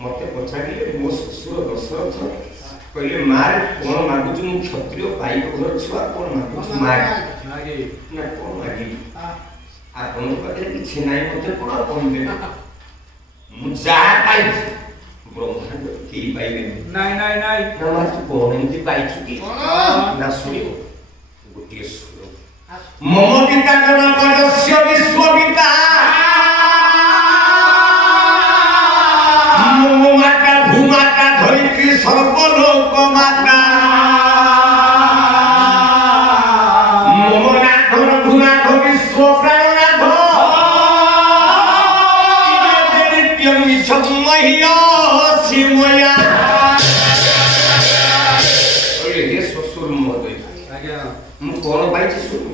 मत पचारे मो शशुर दशरथ कहले मार कौन मागुच मु क्षत्रिय पाई घर छुआ कौन मागुच मार ना कौन मागी आपन पाखे किछि नाही मते कोन कोन दे मु जा पाई ब्रह्मांड की पाइबे नाही नाही नाही ना मार तू कोन एमती पाइछु की ना सुनिबो गोटे सुर मम पिता जगदस्य विश्वपिता माता भूमाता धरित्री सर्वलोक माता ममनाथ रघुनाथ विश्व प्राणनाथ नित्यं मिच्छं मह्यसि मया हे ससुर महोदय मु कौन पाइछि सुनु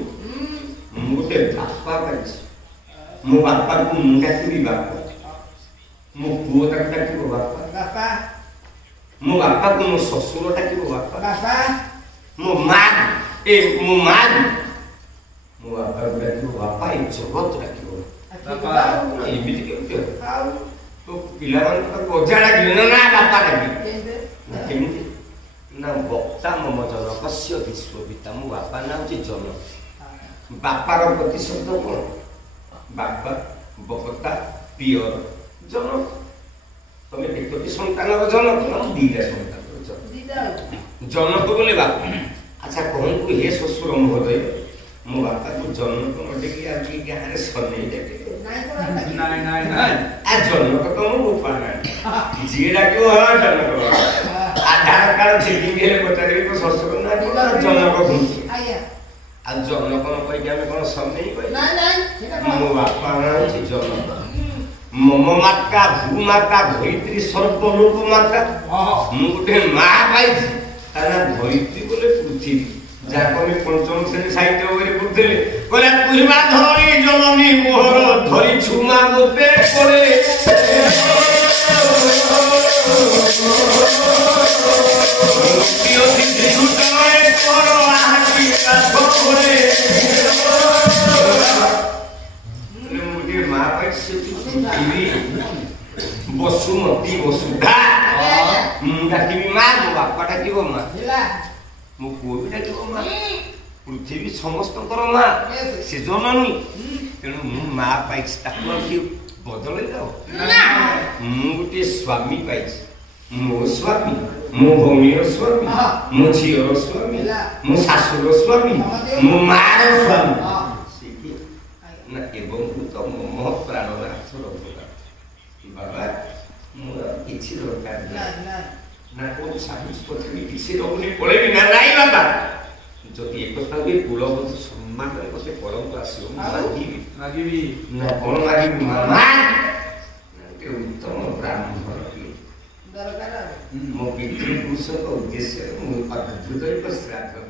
मु गोटे बापा पाइछि मो बापा को मुंडा की बापा मो पुओ तक की बापा बापा मो बापा को मो ससुर टाकी बापा बापा मो मां मो बापा को बापा ए जगत टाकी बापा एमिति के तो पिला मान को ओजा लागी ना बापा लागी केमिति ना वक्ता मम जनकस्य विश्वपिता मो बापा नाम जे जनक बापा रो प्रतिशब्द कोन बापा वक्ता पियर जनक तमे देखो संतान जनक ना दीटा संतान जनक बोले बापा अच्छा कहन को हे ससुर महोदय मो बापा को जनक नटे कि आज की गां रे सने देते नाही नाही नाही आ जनक तो मो बापा ना जीडा क्यों है जनक आधार कार्ड चेकिंग भेले पचारे को ससुर ना जनक घुंची आया आ जनक न कहि हमें कोन सने कहि नाही नाही मो बापा ना जनक मम माता भूमाता धरित्री सर्वलोक माता मु गोटे माँ पाई ताना धरित्री बोले पृथ्वी जाको में पंचम श्रेणी साहित्य ओरे पढ़ले कहला पुरवा धरी जननी मोहर धरि छुमा गोते करे प्रिय सिद्धि गुटले करो आकी का थोरे मुझे माँ पाई से बसुमती वसुधा डाकिबी माँ मो बापा डाकिब माँ मो पुओ भी डाकिब माँ पृथ्वी समस्त माँ से जननी तेणु मु माँ पाई बदल जाओ मु गोटे स्वामी पाई मो स्वामी मो भौणीर स्वामी मो झीर स्वामी मो शाशुर स्वामी मो मार स्वामी ना एवं तो मो प्राणनाथ बाबा मोर किछि दरकार ना ना को साहित्य पत्नी किछि रोने पड़े ना नाही बाबा जति एकता भी कुलवत सम्मान रे कते परंपरा आसीओ मागिबी ना कोन मागिबी मामा के उत्तम ब्राह्मण की दरकार मो पितृ पुरुष को उद्देश्य मो अद्भुत श्राद्ध